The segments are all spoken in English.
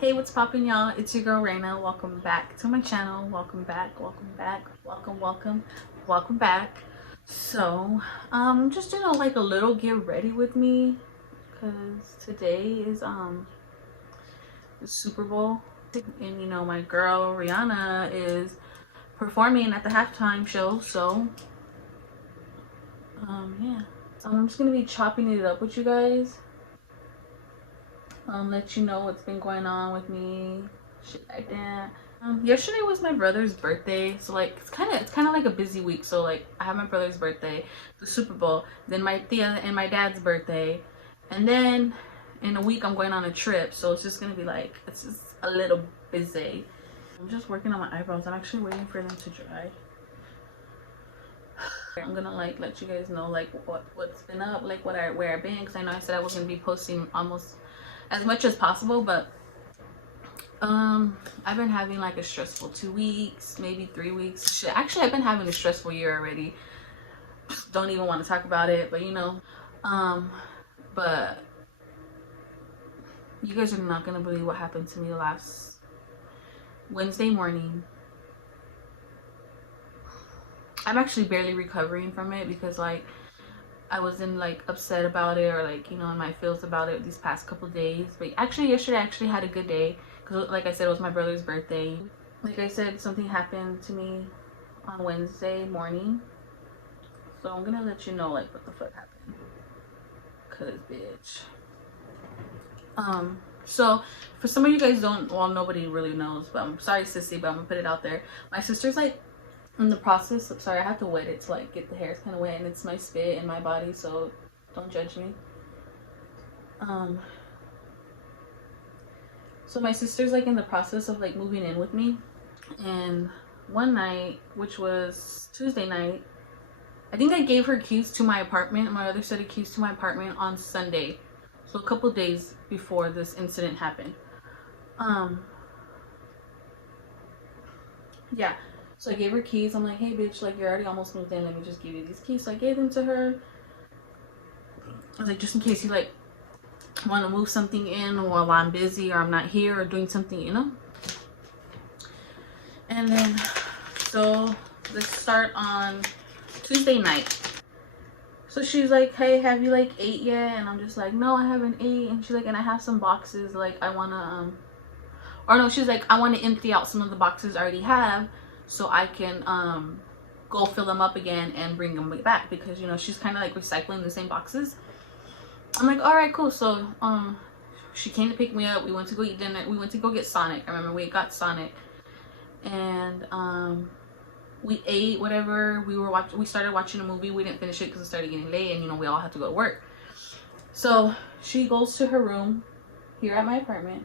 Hey, what's poppin', y'all? It's your girl Raina. Welcome back to my channel. Welcome back, welcome back, welcome back. So just doing like a little get ready with me because today is the Super Bowl, and you know my girl Rihanna is performing at the halftime show. So yeah, so I'm just gonna be chopping it up with you guys. Let you know what's been going on with me, shit like that. Yesterday was my brother's birthday, so like it's kind of like a busy week. So like I have my brother's birthday, the Super Bowl, then my tia and my dad's birthday, and then in a week I'm going on a trip. So it's just gonna be like, it's just a little busy. I'm just working on my eyebrows. I'm actually waiting for them to dry. I'm gonna like let you guys know like what's been up, like where I've been, because I know I said I was gonna be posting almost as much as possible, but I've been having like a stressful 2 weeks, maybe 3 weeks. Shit, actually I've been having a stressful year already. Don't even want to talk about it, but you know, but you guys are not gonna believe what happened to me last Wednesday morning. I'm actually barely recovering from it because like I wasn't like upset about it or like, you know, in my feels about it these past couple days. But actually yesterday I actually had a good day because like I said, it was my brother's birthday. Like I said, something happened to me on Wednesday morning, so I'm gonna let you know like what the fuck happened, cause bitch. So for some of you guys don't, well, nobody really knows, but I'm sorry sissy, but I'm gonna put it out there. My sister's like in the process, I'm sorry, I have to wet it to like get the hair. It's kind of wet and it's my spit in my body, so don't judge me. So my sister's like in the process of like moving in with me, and one night, which was Tuesday night, I think I gave her keys to my apartment, my other set of keys to my apartment on Sunday, so a couple days before this incident happened. Yeah, so I gave her keys. I'm like, hey bitch, like you're already almost moved in, let me just give you these keys. So I gave them to her. I was like, just in case you like want to move something in while I'm busy or I'm not here or doing something, you know. And then so let's start on Tuesday night. So she's like, hey, have you like ate yet? And I'm just like, no, I haven't ate. And she's like, and I have some boxes, like I want to or no, she's like, I want to empty out some of the boxes I already have so I can go fill them up again and bring them back, because you know she's kind of like recycling the same boxes. I'm like, all right, cool. So she came to pick me up. We went to go eat dinner. We went to go get Sonic. I remember we got Sonic, and we ate whatever. We started watching a movie. We didn't finish it because it started getting late, and you know we all had to go to work. So she goes to her room here at my apartment.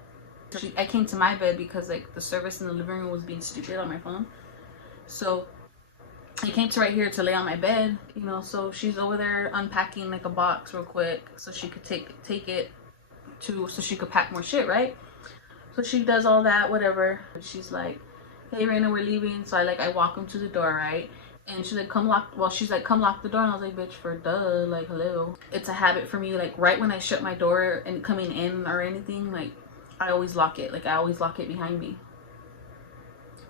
I came to my bed because like the service in the living room was being stupid on my phone. So I came to right here to lay on my bed, you know. So she's over there unpacking like a box real quick so she could take it to, so she could pack more shit, right? So she does all that, whatever. She's like, hey Raina, we're leaving. So I walk them to the door, right? And she's like, come lock, well, she's like, come lock the door. And I was like, bitch, for duh, like, hello. It's a habit for me, like right when I shut my door and coming in or anything, like I always lock it. Like I always lock it behind me.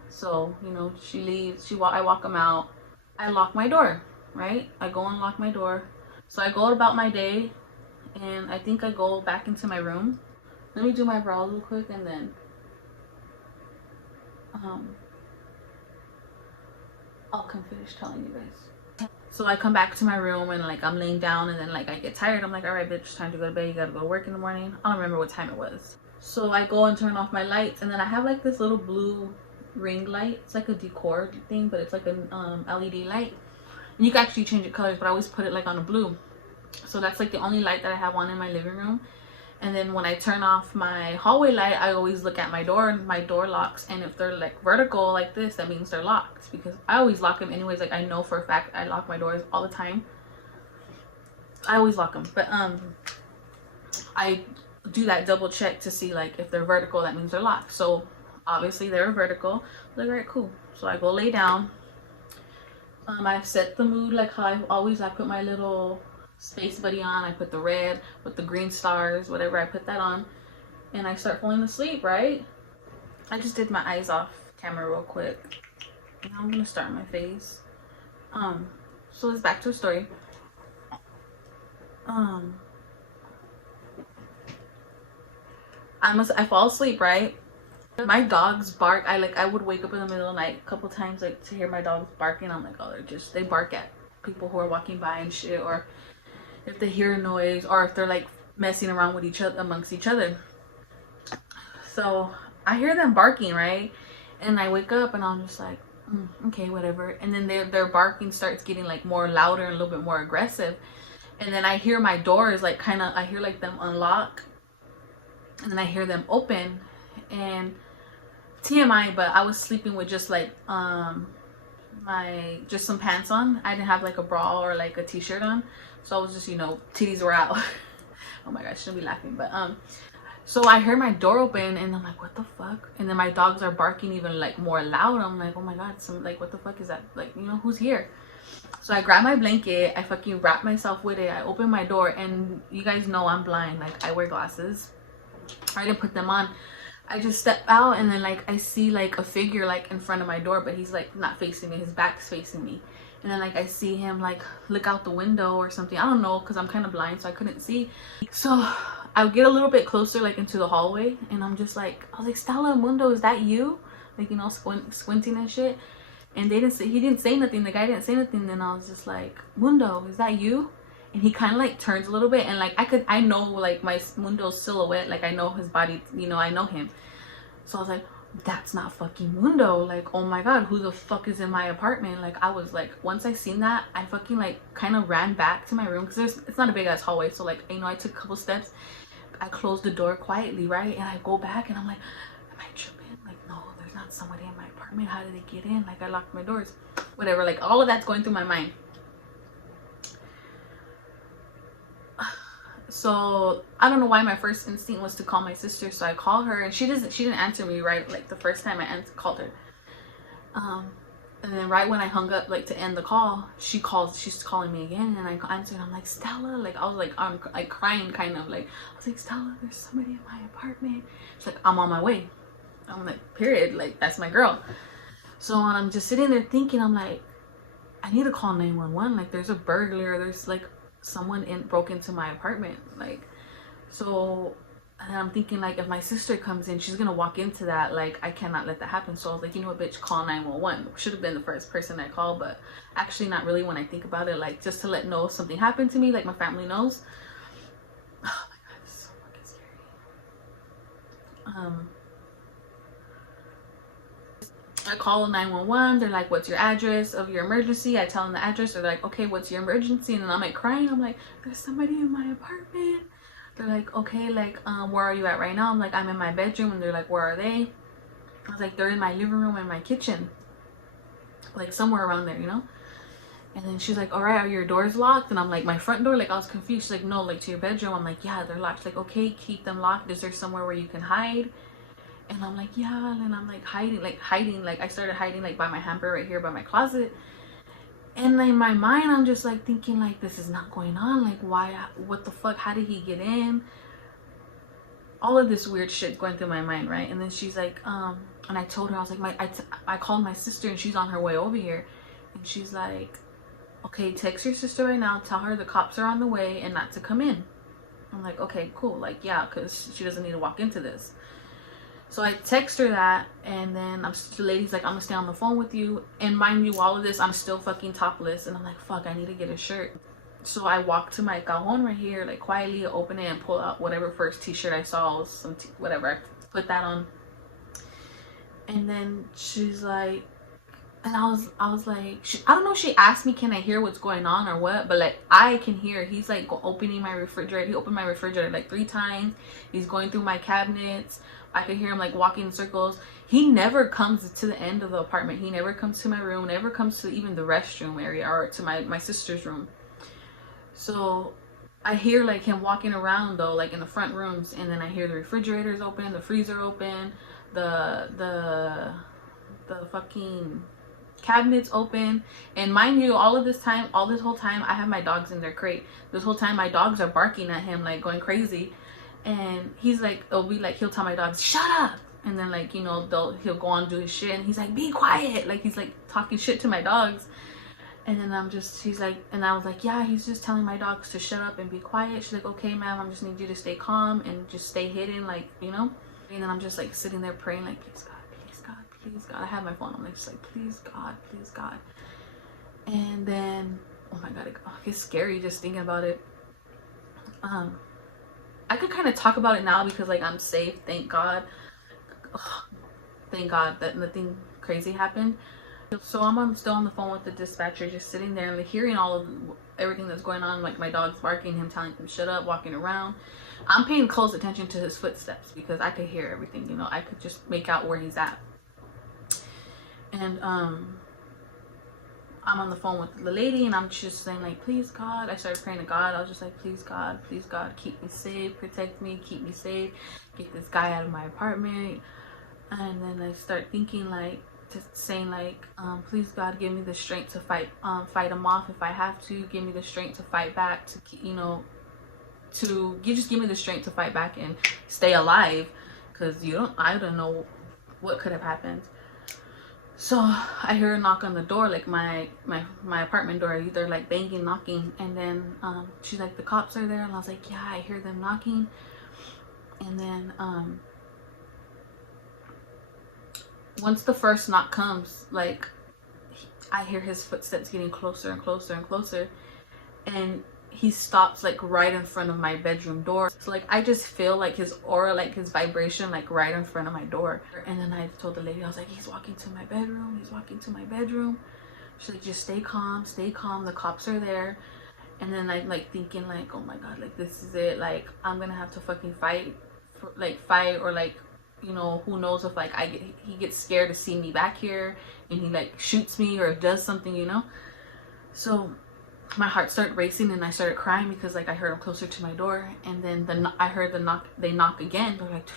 So, you know, she leaves, I walk them out. I lock my door, right? I go and lock my door. So I go about my day, and I think I go back into my room. Let me do my brows real quick, and then I'll come finish telling you guys. So I come back to my room, and like I'm laying down, and then like I get tired. I'm like, all right, bitch, time to go to bed. You gotta go to work in the morning. I don't remember what time it was. So I go and turn off my lights, and then I have like this little blue ring light. It's like a decor thing, but it's like an LED light, and you can actually change it colors, but I always put it like on a blue. So that's like the only light that I have on in my living room. And then when I turn off my hallway light, I always look at my door, and my door locks, and if they're like vertical like this, that means they're locked, because I always lock them anyways. Like I know for a fact I lock my doors all the time. I always lock them, but I do that double check to see like if they're vertical, that means they're locked. So obviously they're vertical. Like, all right, cool. So I go lay down. I set the mood like how I put my little space buddy on. I put the red with the green stars, whatever, I put that on. and I start falling asleep, right? I just did my eyes off camera real quick. Now I'm gonna start my face. So let's back to the story. I fall asleep, right? My dogs bark. I would wake up in the middle of the night a couple times like to hear my dogs barking. I'm like, oh, they bark at people who are walking by and shit, or if they hear a noise, or if they're like messing around with each other amongst each other. So I hear them barking, right? And I wake up and I'm just like, okay, whatever. And then their barking starts getting like more louder and a little bit more aggressive. And then I hear my doors like I hear like them unlock, and then I hear them open. And TMI, but I was sleeping with just like just some pants on. I didn't have like a bra or like a t-shirt on, so I was just, you know, titties were out. Oh my gosh, shouldn't be laughing, but so I heard my door open and I'm like, what the fuck? And then my dogs are barking even like more loud. I'm like, oh my god, like what the fuck is that? Like, you know, who's here? So I grab my blanket, I fucking wrap myself with it, I open my door, and you guys know I'm blind, like I wear glasses. I didn't put them on. I just step out, and then like I see like a figure like in front of my door, but he's like not facing me, his back's facing me. And then like I see him like look out the window or something, I don't know, because I'm kind of blind, so I couldn't see. So I get a little bit closer like into the hallway, and I'm just like, I was like, Stella, Mundo, is that you? Like, you know, squinting and shit. And he didn't say nothing, the guy didn't say nothing. Then I was just like, Mundo, is that you? And he kind of like turns a little bit, and like I know like my Mundo's silhouette, like I know his body, you know, I know him. So I was like, that's not fucking Mundo. Like, oh my god, who the fuck is in my apartment? Like, I was like, once I seen that, I fucking like kind of ran back to my room, because it's not a big ass hallway. So like, you know, I took a couple steps, I closed the door quietly, right? And I go back and I'm like, am I tripping? Like, no, there's not somebody in my apartment. How did they get in? Like, I locked my doors, whatever. Like, all of that's going through my mind. So I don't know why my first instinct was to call my sister. So I call her, and she didn't answer me, right? Like the first time I called her. And then right when I hung up, like to end the call, she's calling me again, and I answered. I'm like, Stella, like I was like, I'm like crying, kind of like, I was like, Stella, there's somebody in my apartment. She's like, I'm on my way. I'm like, period, like that's my girl. So I'm just sitting there thinking, I'm like, I need to call 911. Like, there's a burglar, there's like someone broke into my apartment. Like, so, and I'm thinking, like, if my sister comes in, she's gonna walk into that. Like, I cannot let that happen. So I was like, you know what, bitch, call 911. Should have been the first person I called, but actually not really when I think about it. Like, just to let know something happened to me, like my family knows. Oh my god, this is so fucking scary. I call 911. They're like, what's your address of your emergency? I tell them the address. They're like, okay, what's your emergency? And then I'm like crying. I'm like, there's somebody in my apartment. They're like, okay, like, where are you at right now? I'm like, I'm in my bedroom. And they're like, where are they? I was like, they're in my living room and my kitchen, like somewhere around there, you know. And then she's like, all right, are your doors locked? And I'm like, my front door. Like, I was confused. She's like, no, like to your bedroom. I'm like, yeah, they're locked. She's like, okay, keep them locked. Is there somewhere where you can hide? And I'm like, yeah. And I'm like hiding, like I started hiding like by my hamper right here by my closet. And in my mind, I'm just like thinking, like, this is not going on. Like, why? What the fuck? How did he get in? All of this weird shit going through my mind, right? And then she's like, and I told her, I was like, I called my sister, and she's on her way over here. And she's like, okay, text your sister right now, tell her the cops are on the way and not to come in. I'm like, okay, cool. Like, yeah, because she doesn't need to walk into this. So I text her that, and then the lady's like, I'm gonna stay on the phone with you. And mind you, all of this, I'm still fucking topless. And I'm like, fuck, I need to get a shirt. So I walk to my cajon right here, like quietly open it and pull out whatever first t-shirt I saw, whatever, I put that on. And then she's like, and I was like, I don't know if she asked me, can I hear what's going on or what, but like I can hear. He's like opening my refrigerator. He opened my refrigerator like 3 times. He's going through my cabinets. I could hear him like walking in circles. He never comes to the end of the apartment. He never comes to my room, never comes to even the restroom area or to my sister's room. So I hear like him walking around though, like in the front rooms, and then I hear the refrigerators open, the freezer open, the fucking cabinets open. And mind you, all this whole time I have my dogs in their crate. This whole time my dogs are barking at him, like going crazy. And he's like, it'll be like, he'll tell my dogs, shut up. And then like, you know, he'll go on and do his shit, and he's like, be quiet. Like he's like talking shit to my dogs. And then he's like, and I was like, yeah, he's just telling my dogs to shut up and be quiet. She's like, okay, ma'am, I just need you to stay calm and just stay hidden, like, you know. And then I'm just like sitting there praying, like, please God, please God, please God. I have my phone. I'm like, just like, please God, please God. And then, oh my God, it's scary just thinking about it. I could kind of talk about it now because like I'm safe, thank God. Ugh, thank God that nothing crazy happened. So I'm still on the phone with the dispatcher, just sitting there and like, hearing all of everything that's going on, like my dog's barking, him telling him shut up, walking around. I'm paying close attention to his footsteps because I could hear everything, you know. I could just make out where he's at. And I'm on the phone with the lady, and I'm just saying like, please God. I started praying to God. I was just like, please God, keep me safe, protect me, keep me safe, get this guy out of my apartment. And then I start thinking like, just saying like, please God, give me the strength to fight him off if I have to. Give me the strength to fight back, to, you know, you just give me the strength to fight back and stay alive, because I don't know what could have happened. So I hear a knock on the door, like my apartment door, either like banging, knocking, and then she's like, the cops are there, and I was like, yeah, I hear them knocking. And then once the first knock comes, like I hear his footsteps getting closer and closer and closer, and he stops like right in front of my bedroom door. So like I just feel like his aura, like his vibration, like right in front of my door. And then I told the lady, I was like, he's walking to my bedroom, he's walking to my bedroom. She's like, just stay calm, the cops are there. And then I'm like thinking like, oh my God, like this is it, like I'm gonna have to fucking fight or like, you know, who knows if like he gets scared to see me back here and he like shoots me or does something, you know. So my heart started racing and I started crying because like I heard him closer to my door. And then I heard they knock again. They're like,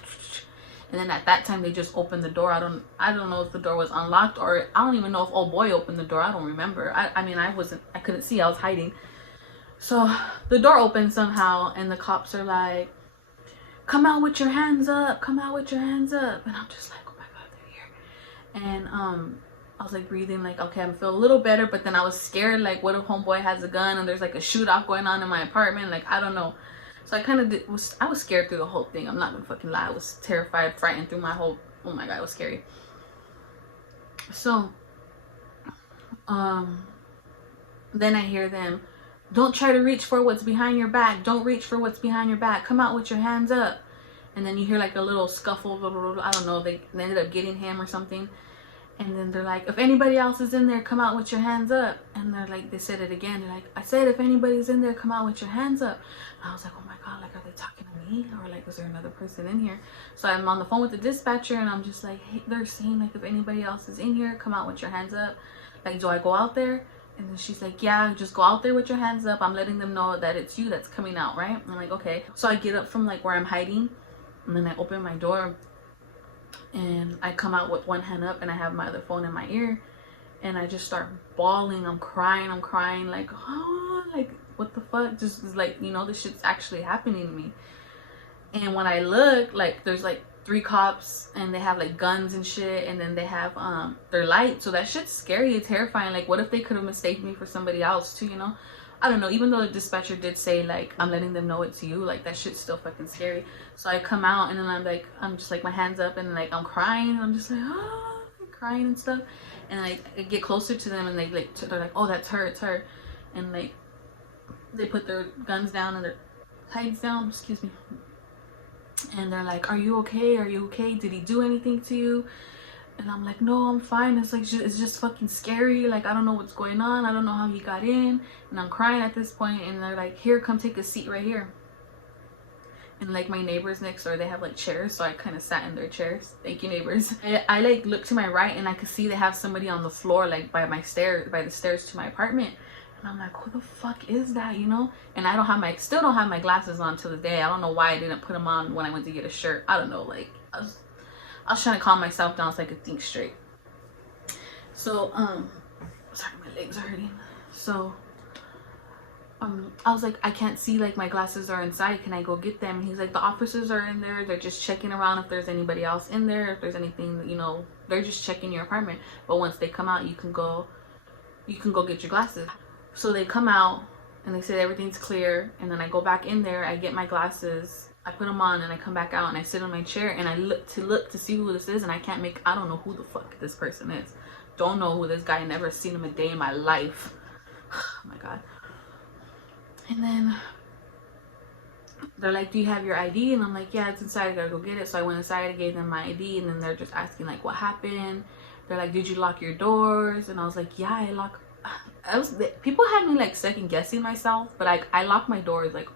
and then at that time they just opened the door. I don't know if the door was unlocked, or I don't even know if old boy opened the door. I don't remember. I mean, I couldn't see, I was hiding. So the door opened somehow, and the cops are like, come out with your hands up, come out with your hands up. And I'm just like, oh my God, they're here. And I was like breathing, like, okay, I feel a little better. But then I was scared, like, what if homeboy has a gun and there's like a shoot off going on in my apartment? Like, I don't know. So I kind of I was scared through the whole thing. I'm not gonna fucking lie. I was terrified, frightened through my whole, oh my God, it was scary. So then I hear them, don't try to reach for what's behind your back. Don't reach for what's behind your back. Come out with your hands up. And then you hear like a little scuffle. I don't know. They ended up getting him or something. And then they're like, if anybody else is in there, come out with your hands up. And they're like, they said it again. They're like, I said, if anybody's in there, come out with your hands up. And I was like, oh my God, like, are they talking to me? Or like, is there another person in here? So I'm on the phone with the dispatcher, and I'm just like, hey, they're saying like, if anybody else is in here, come out with your hands up. Like, do I go out there? And then she's like, yeah, just go out there with your hands up. I'm letting them know that it's you that's coming out, right? And I'm like, okay. So I get up from like where I'm hiding, and then I open my door, and I come out with one hand up, and I have my other phone in my ear, and I just start bawling. I'm crying, like, oh, like, what the fuck? Just like, you know, this shit's actually happening to me. And when I look, like, there's like 3 cops, and they have like guns and shit, and then they have their lights. So that shit's scary and terrifying. Like, what if they could have mistaken me for somebody else too, you know? I don't know. Even though the dispatcher did say like, I'm letting them know it's you, like that shit's still fucking scary. So I come out, and then I'm just like my hands up, and like I'm crying, and I'm just like, oh, I'm crying and stuff. And I get closer to them, and they're like, oh, that's her, it's her. And like they put their guns down and their hides down, excuse me. And they're like, are you okay? Are you okay? Did he do anything to you? And I'm like, no, I'm fine. It's like, it's just fucking scary. Like, I don't know what's going on. I don't know how he got in. And I'm crying at this point. And they're like, here, come take a seat right here. And like my neighbors next door, they have like chairs. So I kind of sat in their chairs. Thank you, neighbors. I like look to my right, and I could see they have somebody on the floor, like by the stairs to my apartment. And I'm like, who the fuck is that, you know? And I still don't have my glasses on to the day. I don't know why I didn't put them on when I went to get a shirt. I don't know, like, I was trying to calm myself down so I could think straight. So, sorry, my legs are hurting. So, I was like, I can't see, like my glasses are inside, can I go get them? And he's like, the officers are in there, they're just checking around if there's anybody else in there, if there's anything, you know, they're just checking your apartment, but once they come out, you can go get your glasses. So they come out and they say everything's clear, and then I go back in there, I get my glasses, I put them on, and I come back out and I sit on my chair and I look to see who this is, and I don't know who the fuck this person is. Don't know who this guy, never seen him a day in my life. Oh my god. And then they're like, do you have your ID? And I'm like, yeah, it's inside, I gotta go get it. So I went inside, I gave them my ID, and then they're just asking like, what happened? They're like, did you lock your doors? And I was like, yeah, I lock. People had me like second guessing myself, but like I locked my doors. Like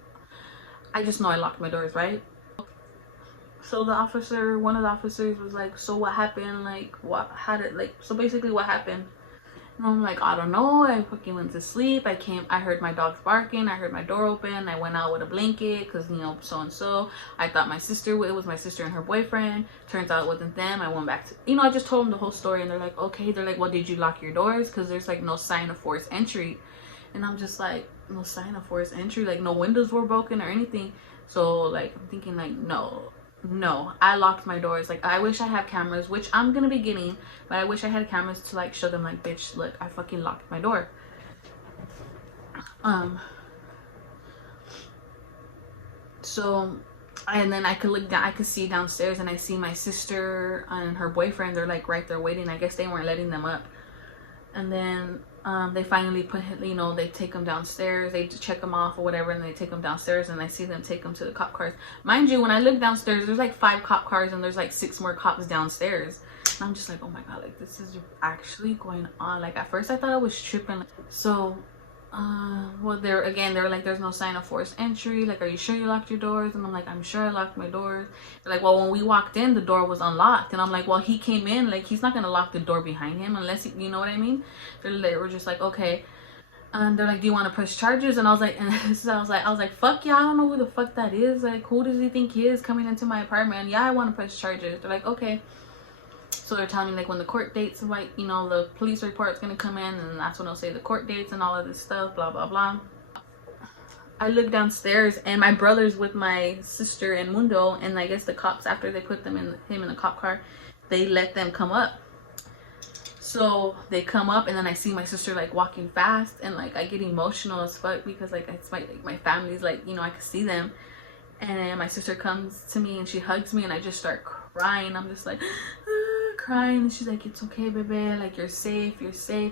I just know I locked my doors, right? So one of the officers was like, so what happened? Like so basically what happened? And I'm like, I don't know. I fucking went to sleep. I heard my dogs barking. I heard my door open. I went out with a blanket because, you know, so-and-so. I thought it was my sister and her boyfriend. Turns out it wasn't them. I went back to, you know, I just told them the whole story, and they're like, okay. They're like, well, did you lock your doors? Because there's like no sign of forced entry. And I'm just like, no sign of forced entry? Like no windows were broken or anything. So like, I'm thinking like, no, I locked my doors. Like I wish I had cameras, which I'm gonna be getting, but I wish I had cameras to like show them like, bitch, look, I fucking locked my door. So, and then I could look down, I could see downstairs, and I see my sister and her boyfriend. They're like right there waiting. I guess they weren't letting them up. And then they finally you know, they take them downstairs, they check them off or whatever, and they take them downstairs, and I see them take them to the cop cars. Mind you, when I look downstairs, there's like 5 cop cars, and there's like 6 more cops downstairs. And I'm just like, oh my god, like this is actually going on. Like at first I thought I was tripping. So well, they're like, there's no sign of forced entry. Like, are you sure you locked your doors? And I'm like, I'm sure I locked my doors. They're like, well, when we walked in, the door was unlocked. And I'm like, well, he came in, like he's not gonna lock the door behind him unless he, you know what I mean? They were just like, okay. And they're like, do you want to press charges? And I was like, I was like, fuck yeah, I don't know who the fuck that is. Like, who does he think he is coming into my apartment? And yeah, I want to press charges. They're like, okay. So they're telling me like when the court dates, like, you know, the police report's gonna come in, and that's when they'll say the court dates and all of this stuff, blah blah blah. I look downstairs, and my brother's with my sister and Mundo, and I guess the cops, after they put him in the cop car, they let them come up. So they come up, and then I see my sister like walking fast, and like I get emotional as fuck because like it's my family's, like, you know, I can see them. And then my sister comes to me and she hugs me, and I just start crying. I'm just like crying, and she's like, it's okay, baby, like you're safe,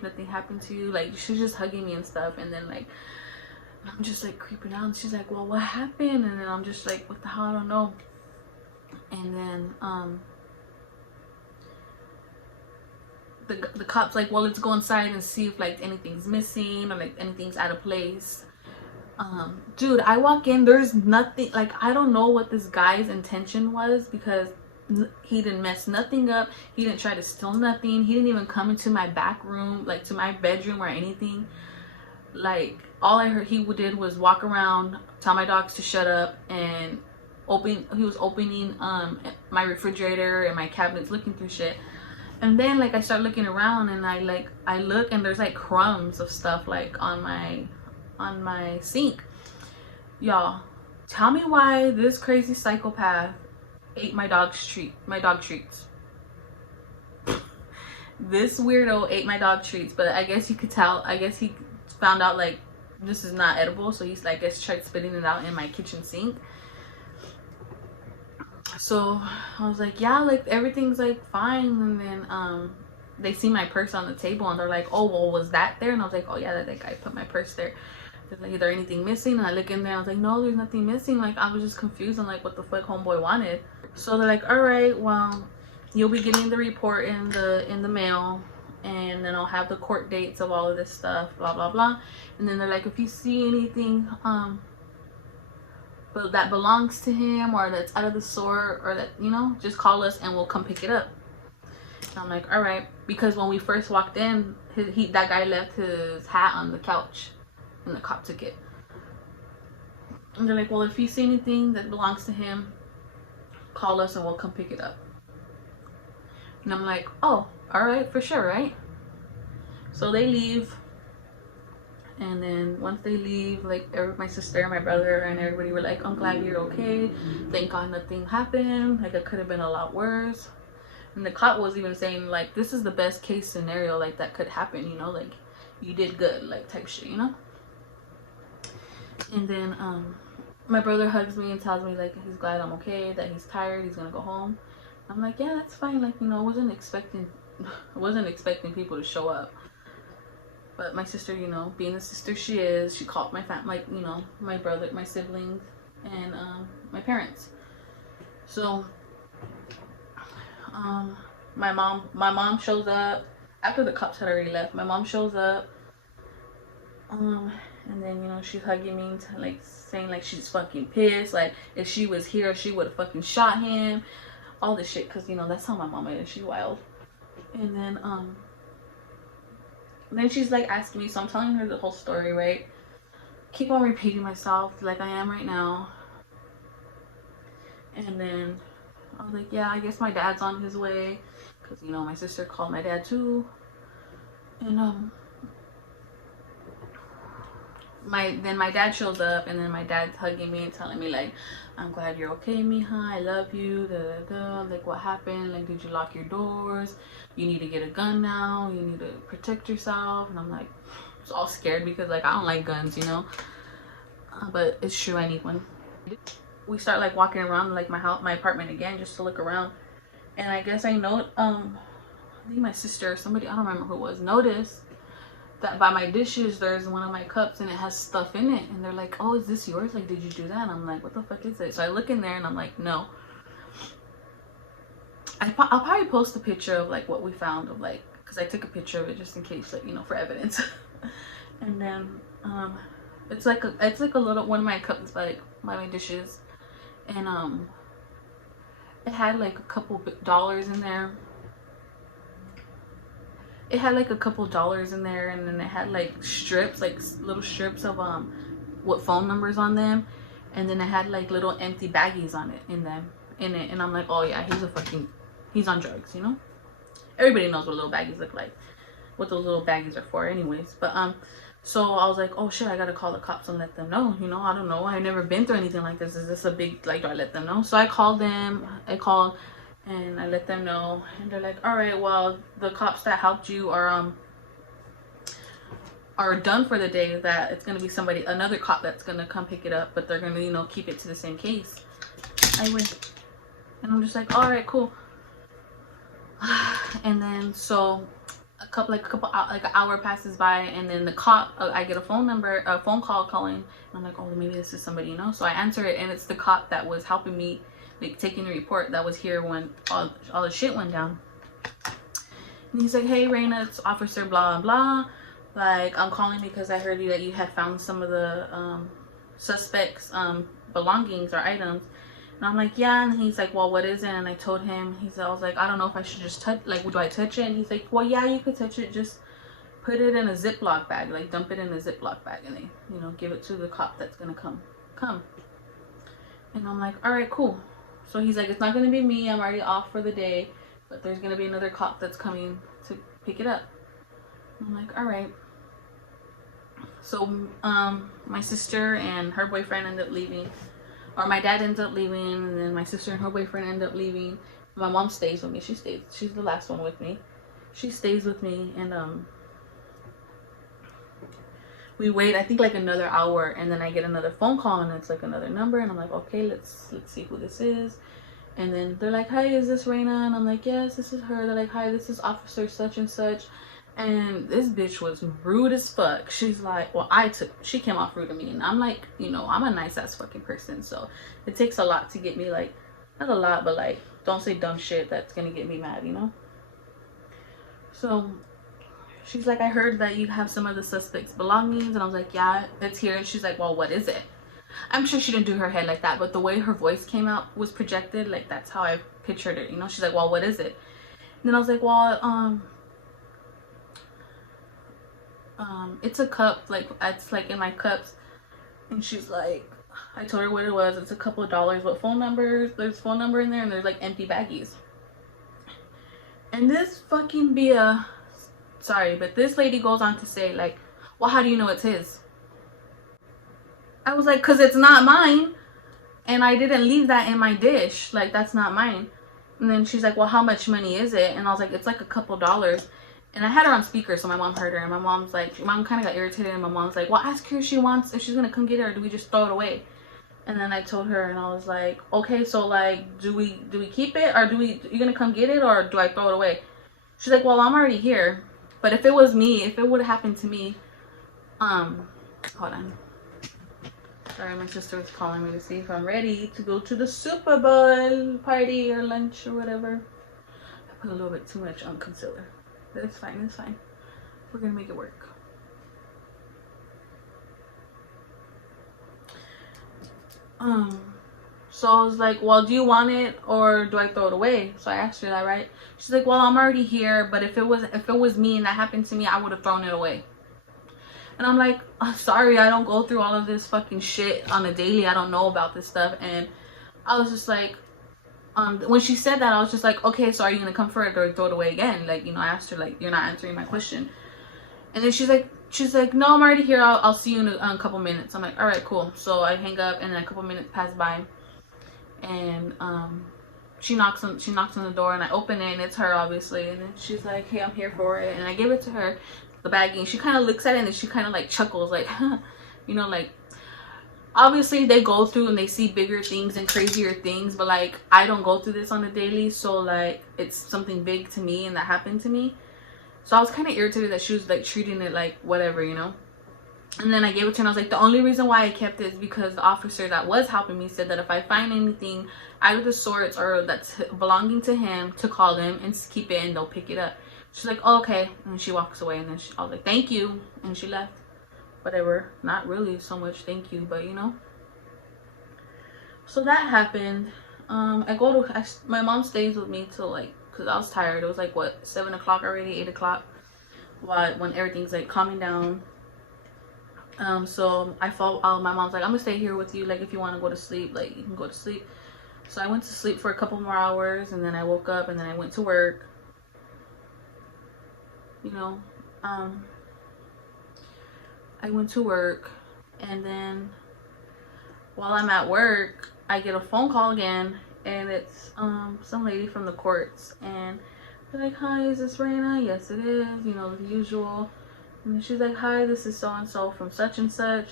nothing happened to you. Like she's just hugging me and stuff. And then like I'm just like creeping out, and she's like, well, what happened? And then I'm just like, what the hell, I don't know. And then the cops like, well, let's go inside and see if like anything's missing or like anything's out of place. Dude, I walk in, there's nothing. Like, I don't know what this guy's intention was, because he didn't mess nothing up. He didn't try to steal nothing. He didn't even come into my back room, like to my bedroom or anything. Like, all I heard he did was walk around, tell my dogs to shut up, and he was opening my refrigerator and my cabinets, looking through shit. And then like I start looking around, and I look, and there's like crumbs of stuff like on my sink. Y'all, tell me why this crazy psychopath ate my dog treats. This weirdo ate my dog treats, but I guess you could tell, I guess he found out like this is not edible, so he's like, I guess tried spitting it out in my kitchen sink. So I was like, yeah, like everything's like fine. And then they see my purse on the table, and they're like, oh, well, was that there? And I was like, oh yeah, that guy put my purse there. They're like, is there anything missing? And I look in there, I was like, no, there's nothing missing. Like, I was just confused on like what the fuck homeboy wanted. So they're like, all right, well, you'll be getting the report in the mail, and then I'll have the court dates of all of this stuff, blah blah blah. And then they're like, if you see anything but that belongs to him, or that's out of the sort, or that, you know, just call us and we'll come pick it up. And I'm like, all right, because when we first walked in, that guy left his hat on the couch, and the cop took it. And they're like, well, if you see anything that belongs to him, call us and we'll come pick it up. And I'm like, oh, all right, for sure, right? So they leave, And then once they leave, like my sister and my brother and everybody were like, I'm glad you're okay, thank God nothing happened, like it could have been a lot worse. And the cop was even saying like, this is the best case scenario like that could happen, you know, like you did good, like type shit, you know. And then my brother hugs me and tells me like he's glad I'm okay, that he's tired, he's gonna go home. I'm like, yeah, that's fine. Like, you know, I wasn't expecting people to show up. But my sister, you know, being the sister she is, she called my family, like, you know, my brother, my siblings, and my parents. So my mom shows up after the cops had already left. My mom shows up, and then, you know, she's hugging me and like saying like she's fucking pissed, like if she was here she would have fucking shot him, all this shit, because, you know, that's how my mama is, she's wild. And then she's like asking me, so I'm telling her the whole story, right? Keep on repeating myself like I am right now. And then I was like, yeah, I guess my dad's on his way, because, you know, my sister called my dad too. And then my dad shows up, and then my dad's hugging me and telling me like, I'm glad you're okay, mija, I love you, da da da, like what happened, like did you lock your doors, you need to get a gun now, you need to protect yourself. And I'm like, I was all scared because like I don't like guns, you know, but it's true, I need one. We start like walking around like my apartment again, just to look around. And I guess I know I think my sister or somebody, I don't remember who it was, noticed that by my dishes there's one of my cups and it has stuff in it, and they're like, oh, is this yours, like did you do that? And I'm like, what the fuck is it? So I look in there and I'm like, no. I'll probably post a picture of like what we found, of like, because I took a picture of it just in case, like, you know, for evidence. And then it's like a little one of my cups, like my dishes, and it had like a couple dollars in there. It had like a couple dollars in there, and then it had like strips, like little strips of what phone numbers on them, and then it had like little empty baggies on it in it. And I'm like, oh yeah, he's on drugs, you know. Everybody knows what little baggies look like, what those little baggies are for anyways. But so I was like, oh shit, I gotta call the cops and let them know, you know. I don't know, I've never been through anything like this. Is this a big, like, do I let them know? So I called and I let them know, and they're like, all right, well, the cops that helped you are done for the day, that it's gonna be another cop that's gonna come pick it up, but they're gonna, you know, keep it to the same case. I went, and I'm just like, all right, cool. And then so like an hour passes by, and then the cop, I get a phone call calling, and I'm like, oh, maybe this is somebody, you know. So I answer it, and it's the cop that was helping me, like taking the report, that was here when all the shit went down. And he's like, hey Raina, it's officer blah blah, like I'm calling because I heard that you had found some of the suspects belongings or items. And I'm like, yeah. And he's like, well, what is it? And I told him, I was like, I don't know if I should just touch, like, do I touch it? And he's like, well, yeah, you could touch it, just put it in a Ziploc bag, like dump it in a Ziploc bag, and they, you know, give it to the cop that's gonna come. And I'm like, all right, cool. So he's like, it's not gonna be me, I'm already off for the day, but there's gonna be another cop that's coming to pick it up. I'm like, all right. So my sister and her boyfriend ended up leaving, or my dad ended up leaving, and then my sister and her boyfriend ended up leaving. My mom stays with me. She's the last one with me. She stays with me, and we wait, I think like another hour, and then I get another phone call, and it's like another number, and I'm like, okay, let's see who this is. And then they're like, hi, is this Raina? And I'm like, yes, this is her. They're like, hi, this is officer such and such. And this bitch was rude as fuck. She's like, well, she came off rude to me, and I'm like, you know, I'm a nice ass fucking person, so it takes a lot to get me, like, not a lot, but like, don't say dumb shit that's gonna get me mad, you know. So she's like, I heard that you have some of the suspects' belongings, and I was like, yeah, it's here. And she's like, well, what is it? I'm sure she didn't do her head like that, but the way her voice came out was projected, like that's how I pictured it, you know. She's like, well, what is it? And then I was like, well, it's a cup, like it's like in my cups. And she's like, I told her what it was. It's a couple of dollars, what phone numbers, there's phone number in there, and there's like empty baggies. And this fucking sorry, but this lady goes on to say like, Well, how do you know it's his? I was like, because it's not mine. And I didn't leave that in my dish. Like, that's not mine. And then she's like, well, how much money is it? And I was like, it's like a couple dollars. And I had her on speaker, so my mom heard her. And my mom's like, mom kind of got irritated. And my mom's like, well, ask her if she's going to come get it, or do we just throw it away? And then I told her, and I was like, okay, so like, do we keep it, or you going to come get it, or do I throw it away? She's like, well, I'm already here. But if it was me, if it would have happened to me, hold on. Sorry, my sister was calling me to see if I'm ready to go to the Super Bowl party or lunch or whatever. I put a little bit too much on concealer. But it's fine, it's fine. We're gonna make it work. So I was like, well, do you want it or do I throw it away? So I asked her that, right? She's like, well, I'm already here, but if it was me and that happened to me, I would have thrown it away. And I'm like, oh, sorry, I don't go through all of this fucking shit on a daily. I don't know about this stuff. And I was just like, when she said that, I was just like, okay, so are you gonna come for it or throw it away again? Like, you know, I asked her, like, you're not answering my question. And then she's like, no, I'm already here. I'll see you in a couple minutes. I'm like, all right, cool. So I hang up, and then a couple minutes pass by, and she knocks on the door, and I open it, and it's her, obviously. And then she's like, hey, I'm here for it. And I give it to her, the baggie, and she kind of looks at it, and then she kind of like chuckles, like, huh. You know, like, obviously they go through and they see bigger things and crazier things, but like, I don't go through this on a daily, so like, it's something big to me and that happened to me. So I was kind of irritated that she was like treating it like whatever, you know. And then I gave it to her, and I was like, the only reason why I kept it is because the officer that was helping me said that if I find anything out of the sorts or that's belonging to him, to call them and keep it, and they'll pick it up. She's like, oh, okay. And she walks away, and then I was like, thank you. And she left. Whatever. Not really so much thank you, but you know. So that happened. My mom stays with me till like, because I was tired. It was like, what, 7 o'clock already, 8 o'clock, when everything's like calming down. So my mom's like, I'm gonna stay here with you, like, if you want to go to sleep, like, you can go to sleep. So I went to sleep for a couple more hours, and then I woke up, and then I went to work, you know. I went to work, and then while I'm at work, I get a phone call again, and it's some lady from the courts, and they're like, hi, is this Raina? Yes, it is, you know, the usual. And she's like, hi, this is so and so from such and such.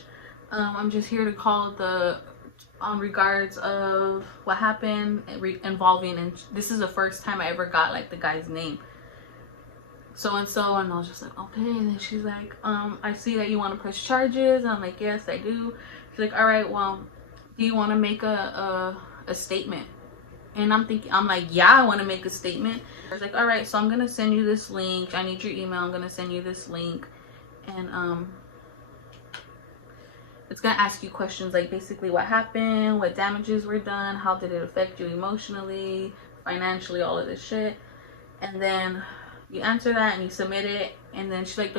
I'm just here to call regards of what happened involving, and this is the first time I ever got like the guy's name, so and so. And I was just like, okay. And then she's like, I see that you want to press charges. And I'm like, yes, I do. She's like, all right, well, do you want to make a statement? And I'm like, yeah, I want to make a statement. I was like, all right, so I'm gonna send you this link. I need your email. I'm gonna send you this link, and it's gonna ask you questions like basically what happened, what damages were done, how did it affect you emotionally, financially, all of this shit. And then you answer that and you submit it. And then she's like,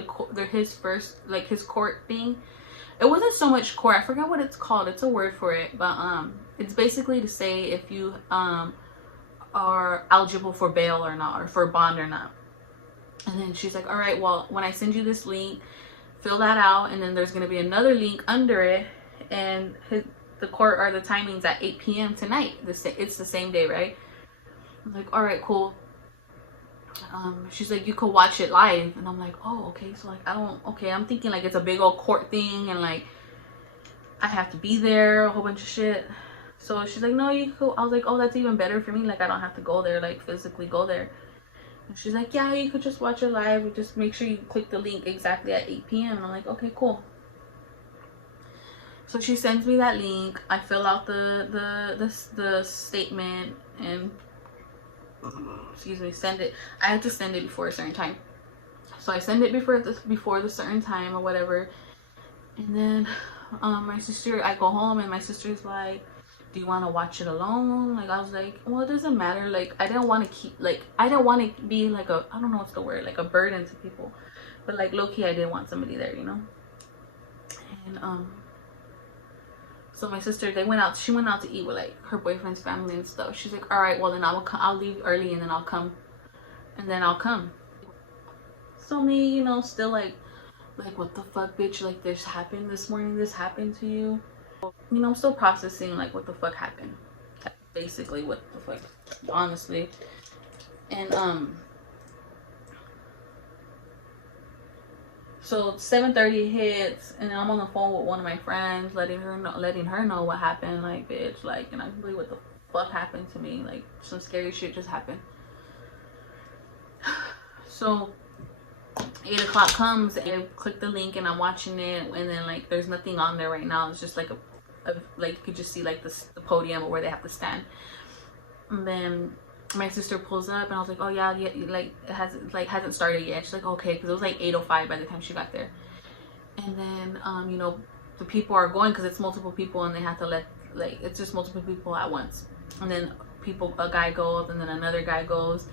his court thing. It wasn't so much court, I forget what it's called, it's a word for it, but it's basically to say if you are eligible for bail or not, or for bond or not. And then she's like, all right, well, when I send you this link, fill that out, and then there's going to be another link under it, and the court or the timings at 8 p.m. tonight. It's the same day, right? I'm like, all right, cool. She's like, you could watch it live. And I'm like, oh, okay. So like, I'm thinking like it's a big old court thing, and like I have to be there, a whole bunch of shit. So she's like, no, you could. I was like, oh, that's even better for me, like I don't have to go there, like physically go there. And she's like, yeah, you could just watch it live, just make sure you click the link exactly at 8 p.m. And I'm like, okay, cool. So she sends me that link. I fill out the statement, and send it. I have to send it before a certain time, so I send it before the certain time or whatever. And then my sister, I go home, and my sister's like, do you want to watch it alone? Like, I was like, well, it doesn't matter. Like, I didn't want to be like I don't know what's the word, like a burden to people, but like low-key I didn't want somebody there, you know. And so my sister, she went out to eat with like her boyfriend's family and stuff. She's like, all right, well then I'll leave early, and then I'll come. So me, you know, still like Like, what the fuck, bitch? Like, this happened this morning. This happened to you. You know, I'm still processing, like, what the fuck happened. Basically, what the fuck, honestly. And, so 7:30 hits, and I'm on the phone with one of my friends, letting her know what happened. Like, bitch, like, and I can believe what the fuck happened to me. Like, some scary shit just happened. So 8 o'clock comes, and I click the link, and I'm watching it, and then like there's nothing on there right now. It's just like a like you could just see like the podium or where they have to stand. And then my sister pulls up, and I was like, oh yeah, like it hasn't started yet. She's like, okay, because it was like 8:05 by the time she got there. And then you know, the people are going because it's multiple people, and they have to let, like, it's just multiple people at once. And then a guy goes, and then another guy goes.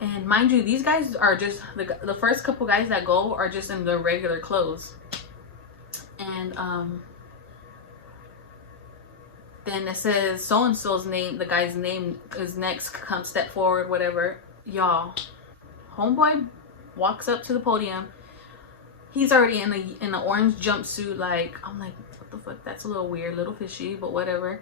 And mind you, these guys are just the first couple guys that go are just in their regular clothes. And then it says so and so's name, the guy's name is next, come step forward, whatever. Y'all, homeboy walks up to the podium. He's already in an orange jumpsuit. Like, I'm like, what the fuck? That's a little weird, little fishy, but whatever.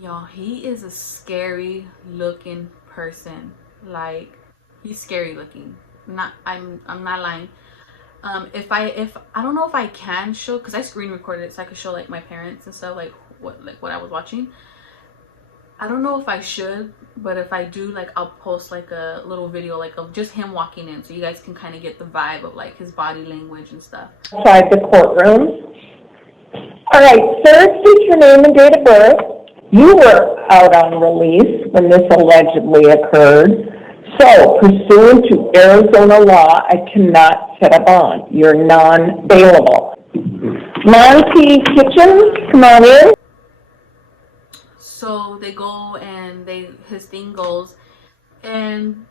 Y'all, he is a scary looking person. Like, he's scary looking. I'm not lying. If I don't know if I can show, because I screen recorded it so I could show like my parents and stuff, like what I was watching. I don't know if I should, but if I do, like, I'll post like a little video like of just him walking in, so you guys can kind of get the vibe of like his body language and stuff. Outside the courtroom. All right, sir, state your name and date of birth. You were out on release when this allegedly occurred. So, pursuant to Arizona law, I cannot set a bond. You're non-bailable. Monty Kitchens, come on in. So they go, and his thing goes, and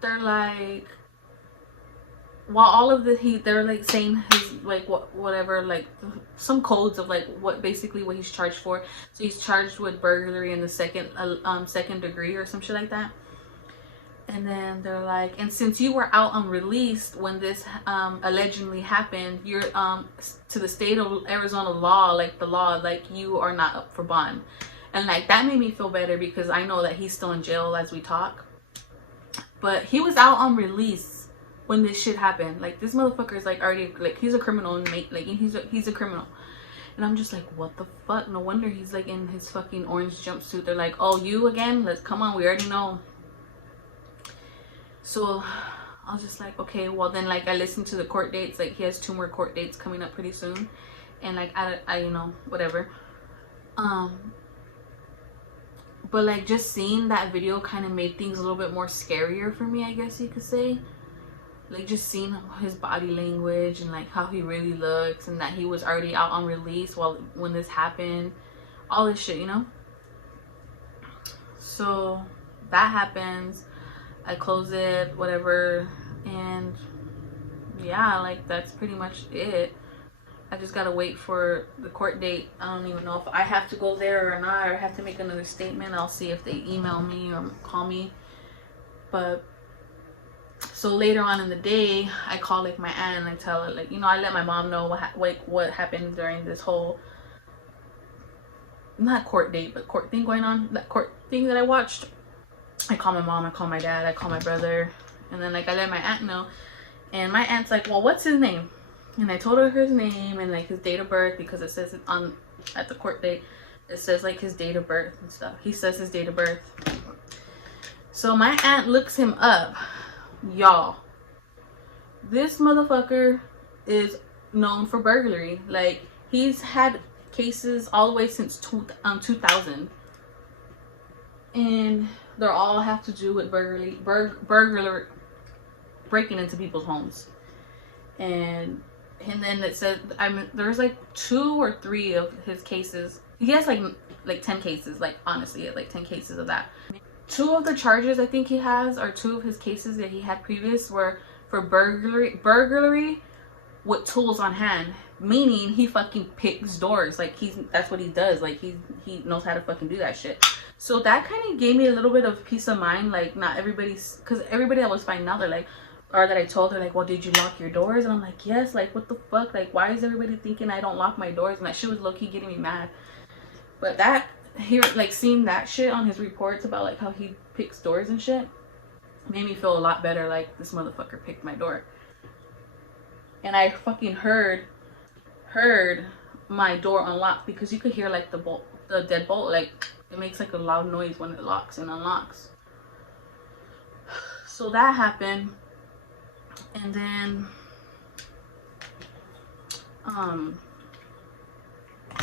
they're like, while all of they're like saying his, like, whatever, like some codes of like what he's charged for. So he's charged with burglary in the second degree or some shit like that. And then they're like, and since you were out on release when this allegedly happened, you're to the state of Arizona law, like the law, like you are not up for bond. And like that made me feel better, because I know that he's still in jail as we talk. But he was out on release when this shit happened. Like, this motherfucker is like already, like, he's a criminal inmate. Like, he's a criminal. And I'm just like, what the fuck? No wonder he's like in his fucking orange jumpsuit. They're like, oh, you again? Let's come on. We already know. So I was just like, okay, well then, like, I listened to the court dates. Like, he has 2 more court dates coming up pretty soon. And like, I you know, whatever. But like, just seeing that video kind of made things a little bit more scarier for me, I guess you could say. Like, just seeing his body language and like how he really looks, and that he was already out on release when this happened, all this shit, you know. So that happens, I close it, whatever, and yeah, like, that's pretty much it. I just gotta wait for the court date. I don't even know if I have to go there or not, or have to make another statement. I'll see if they email me or call me. But so later on in the day, I call like my aunt, and I tell her, like, you know, I let my mom know what happened during this whole, not court date, but court thing going on, that court thing that I watched. I call my mom, I call my dad, I call my brother, and then like I let my aunt know. And my aunt's like, well, what's his name? And I told her his name and like his date of birth, because it says it at the court date, it says like his date of birth and stuff. He says his date of birth. So my aunt looks him up. Y'all, this motherfucker is known for burglary. Like, he's had cases all the way since 2000, and they're all have to do with burglary, breaking into people's homes. And then it said, there's like 2 or 3 of his cases. He has like 10 cases. Like, honestly, like 10 cases of that. 2 of the charges I think he has, or 2 of his cases that he had previous, were for burglary with tools on hand. Meaning he fucking picks doors. Like, that's what he does. Like, he knows how to fucking do that shit. So that kind of gave me a little bit of peace of mind. Like, not everybody's, because everybody that was finding out, they're like, or that I told her like, well, did you lock your doors? And I'm like, yes. Like, what the fuck? Like, why is everybody thinking I don't lock my doors? And that shit was low-key getting me mad. But that, here, like, seeing that shit on his reports about like how he picks doors and shit made me feel a lot better. Like, this motherfucker picked my door. And I fucking heard my door unlock, because you could hear like the deadbolt, like it makes like a loud noise when it locks and unlocks. So that happened. And then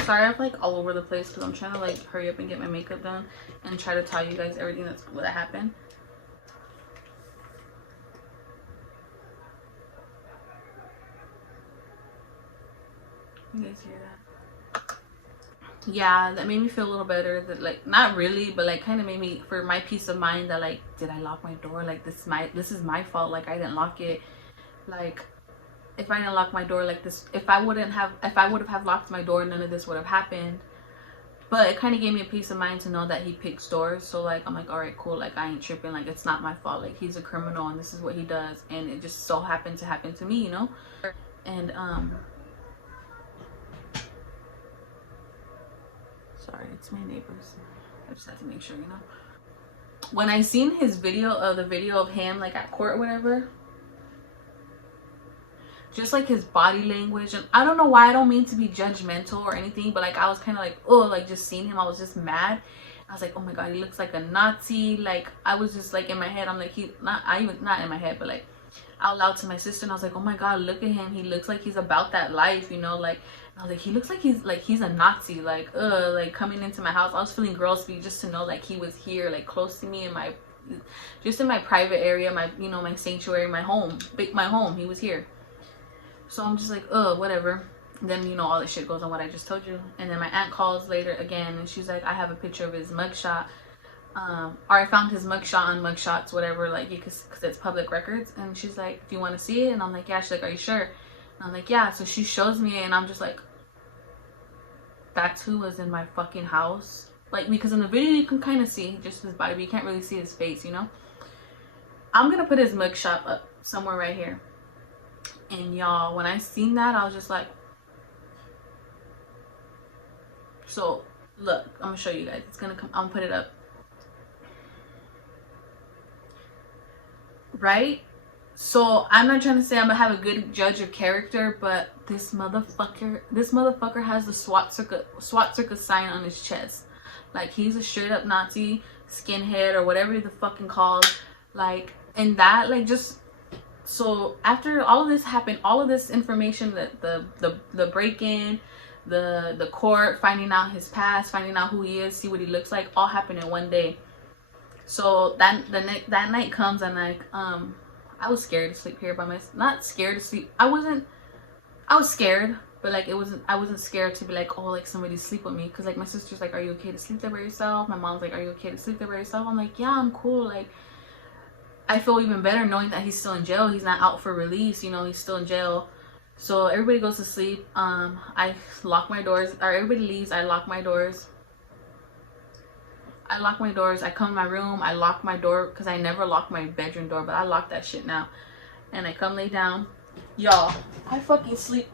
sorry, I'm like all over the place because I'm trying to like hurry up and get my makeup done and try to tell you guys everything that happened. You guys hear that? Yeah, that made me feel a little better. That, like, not really, but like kind of made me, for my peace of mind, that like, did I lock my door? Like, this is my fault. Like, I didn't lock it. Like, if I didn't lock my door, like this, if I would have locked my door, none of this would have happened. But it kind of gave me a peace of mind to know that he picks doors. So like, I'm like, all right, cool. Like, I ain't tripping. Like, it's not my fault. Like, he's a criminal and this is what he does, and it just so happened to happen to me, you know. And sorry, it's my neighbors. I just had to make sure, you know. When I seen his video of him like at court or whatever, just like his body language, and I don't know why, I don't mean to be judgmental or anything, but like I was kind of like, oh, like just seeing him, I was just mad. I was like, oh my god, he looks like a Nazi. Like, I was just like, in my head, I'm like, not in my head, but like out loud to my sister, and I was like, oh my god, look at him, he looks like he's about that life, you know. Like, I was like, he looks like he's a Nazi. Like, like coming into my house, I was feeling girl speed just to know like he was here, like close to me in my, just in my private area, my, you know, my sanctuary, my home, he was here. So I'm just like, whatever. And then, you know, all this shit goes on what I just told you. And then my aunt calls later again, and she's like, I have a picture of his mugshot. Or I found his mugshot on Mugshots, whatever, like, because it's public records. And she's like, do you want to see it? And I'm like, yeah. She's like, are you sure? And I'm like, yeah. So she shows me, and I'm just like, that's who was in my fucking house. Like, because in the video you can kind of see just his body, but you can't really see his face, you know. I'm gonna put his mugshot up somewhere right here. And y'all, when I seen that, I was just like, so look, I'm gonna show you guys. It's gonna come, I'm gonna put it up. Right? So I'm not trying to say I'm gonna have a good judge of character, but this motherfucker has the swastika sign on his chest. Like, he's a straight up Nazi, skinhead, or whatever the fucking called. Like, and that, like, just, so after all of this happened, all of this information, that the break-in, the court, finding out his past, finding out who he is, see what he looks like, all happened in one day. So that night comes, and like, I was scared to sleep here by myself. Not scared to sleep. I was scared, but like, I wasn't scared to be like, oh, like somebody sleep with me. Cause like my sister's like, are you okay to sleep there by yourself? My mom's like, are you okay to sleep there by yourself? I'm like, yeah, I'm cool. Like, I feel even better knowing that he's still in jail. He's not out for release, you know, he's still in jail. So everybody goes to sleep. I lock my doors, or everybody leaves. I lock my doors. I come in my room. I lock my door, because I never lock my bedroom door, but I lock that shit now. And I come lay down. Y'all, I fucking sleep.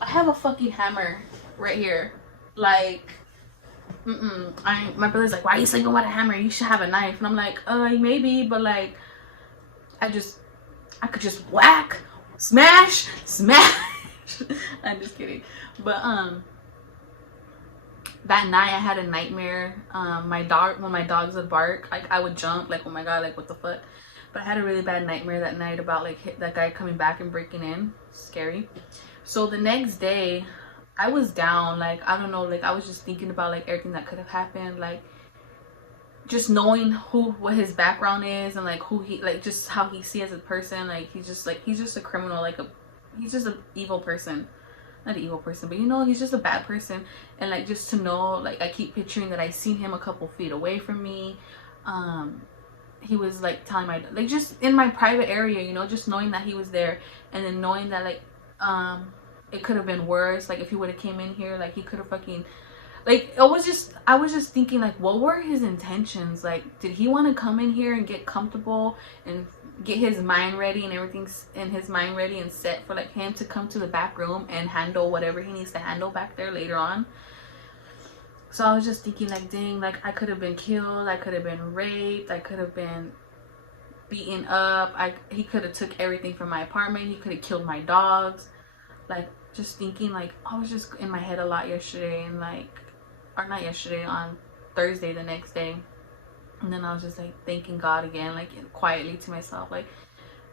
I have a fucking hammer right here. Like, my brother's like, why are you sleeping with a hammer? You should have a knife. And I'm like, maybe, but like, I could just whack, smash. I'm just kidding. But that night I had a nightmare. When my dogs would bark, like, I would jump, like, oh my god, like, what the fuck. But I had a really bad nightmare that night about like that guy coming back and breaking in. Scary. So the next day I was down, like, I don't know, like, I was just thinking about like everything that could have happened, like just knowing what his background is, and like who he, like, just how he sees as a person. Like, he's just a criminal, like he's just an evil person. Not an evil person, but you know, he's just a bad person. And like, just to know, like, I keep picturing that I seen him a couple feet away from me. He was like telling like, just in my private area, you know, just knowing that he was there, and then knowing that like it could have been worse. Like, if he would have came in here, like, he could have fucking, like, I was just thinking, like, what were his intentions? Like, did he want to come in here and get comfortable and, get his mind ready and everything's in his mind ready and set for like him to come to the back room and handle whatever he needs to handle back there later on. So I was just thinking like, dang, like I could have been killed, I could have been raped, I could have been beaten up, he could have took everything from my apartment, he could have killed my dogs. Like just thinking, like I was just in my head a lot yesterday, and like, or not yesterday, on Thursday, the next day. And then I was just like thanking God again, like quietly to myself, like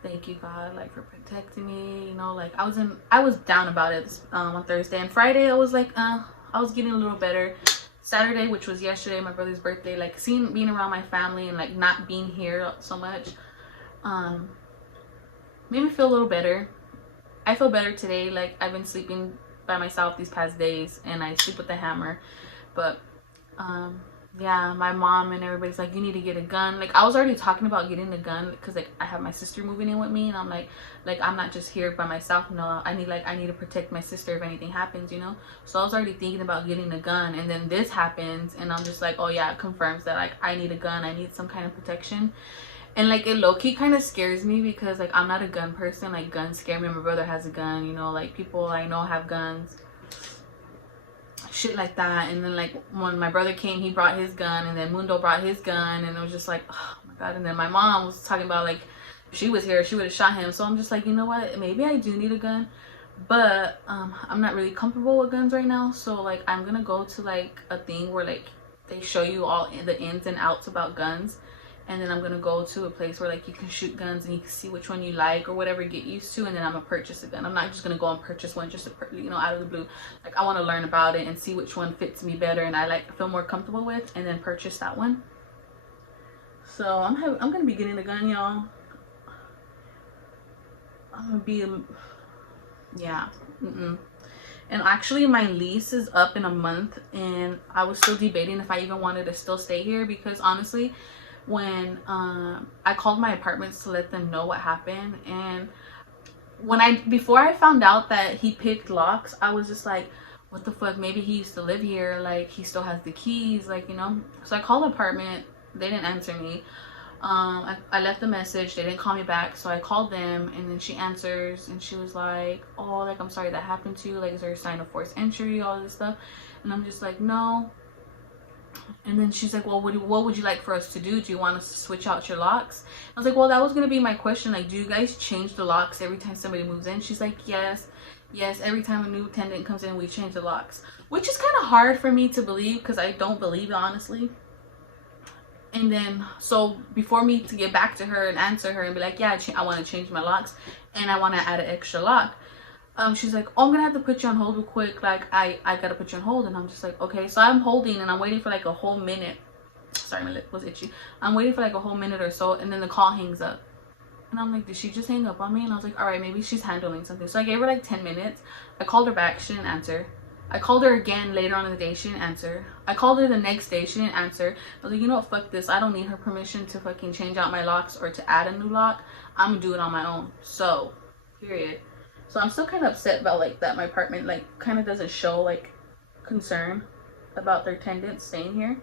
thank you God, like for protecting me, you know. Like I was down about it on Thursday. And Friday I was like I was getting a little better. Saturday, which was yesterday, my brother's birthday, like being around my family and like not being here so much made me feel a little better. I feel better today. Like I've been sleeping by myself these past days, and I sleep with a hammer. But yeah, my mom and everybody's like, you need to get a gun. Like I was already talking about getting a gun because like I have my sister moving in with me, and I'm like I'm not just here by myself. No, I need to protect my sister if anything happens, you know. So I was already thinking about getting a gun, and then this happens, and I'm just like, oh yeah, it confirms that like I need a gun. I need some kind of protection. And like it low-key kind of scares me because like I'm not a gun person. Like guns scare me. My brother has a gun, you know, like people I know have guns, shit like that. And then like when my brother came, he brought his gun, and then Mundo brought his gun, and it was just like, oh my God. And then my mom was talking about like if she was here she would have shot him. So I'm just like, you know what, maybe I do need a gun, but I'm not really comfortable with guns right now. So like I'm gonna go to like a thing where like they show you all the ins and outs about guns, and then I'm gonna go to a place where like you can shoot guns and you can see which one you like or whatever, get used to, and then I'm gonna purchase a gun. I'm not just gonna go and purchase one just to, you know, out of the blue. Like I want to learn about it and see which one fits me better and I like feel more comfortable with, and then purchase that one. So I'm gonna be getting a gun, y'all. I'm gonna be yeah. And actually my lease is up in a month, and I was still debating if I even wanted to still stay here, because honestly when I called my apartments to let them know what happened, and before I found out that he picked locks, I was just like, what the fuck, maybe he used to live here, like he still has the keys, like, you know. So I called the apartment, they didn't answer me. I left a message, they didn't call me back, so I called them, and then she answers and she was like, oh, like I'm sorry that happened to you, like is there a sign of forced entry, all this stuff. And I'm just like, no. And then she's like, well, what would you like for us to do? Do you want us to switch out your locks? I was like, well, that was gonna be my question, like, do you guys change the locks every time somebody moves in? She's like, yes, every time a new tenant comes in we change the locks, which is kind of hard for me to believe because I don't believe it, honestly. And then so before me to get back to her and answer her and be like, yeah, I want to change my locks and I want to add an extra lock, she's like, oh, I'm gonna have to put you on hold real quick, like I gotta put you on hold. And I'm just like, okay. So I'm holding and I'm waiting for like a whole minute. Sorry, my lip was itchy. I'm waiting for like a whole minute or so, and then the call hangs up, and I'm like, did she just hang up on me? And I was like, all right, maybe she's handling something. So I gave her like 10 minutes. I called her back, she didn't answer. I called her again later on in the day, she didn't answer. I called her the next day, she didn't answer. I was like, you know what, fuck this, I don't need her permission to fucking change out my locks or to add a new lock. I'm gonna do it on my own. So period. So I'm still kind of upset about like that my apartment like kind of doesn't show like concern about their tenants staying here.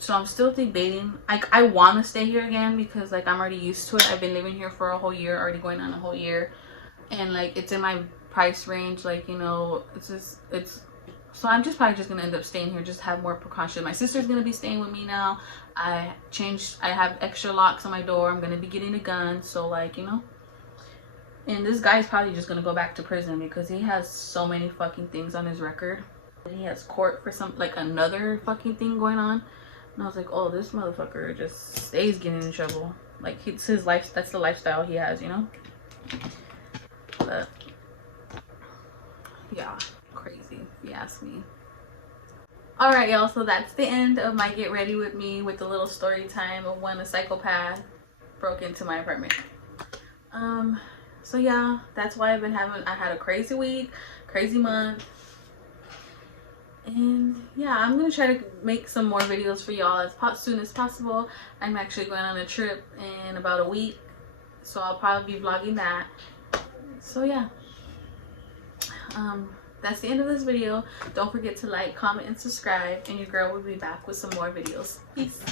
So I'm still debating. Like I want to stay here again because like I'm already used to it. I've been living here for a whole year, already going on a whole year, and like it's in my price range. Like, you know, it's so I'm just probably just gonna end up staying here, just have more precaution. My sister's gonna be staying with me now. I have extra locks on my door. I'm gonna be getting a gun, so like, you know. And this guy's probably just gonna go back to prison because he has so many fucking things on his record. He has court for some like another fucking thing going on. And I was like, oh, this motherfucker just stays getting in trouble. Like it's his life, that's the lifestyle he has, you know. But yeah, crazy if you ask me. All right, y'all, so that's the end of my get ready with me with the little story time of when a psychopath broke into my apartment. So yeah, that's why I had a crazy week, crazy month. And yeah, I'm gonna try to make some more videos for y'all as soon as possible. I'm actually going on a trip in about a week, so I'll probably be vlogging that. So yeah, that's the end of this video. Don't forget to like, comment, and subscribe, and your girl will be back with some more videos. Peace.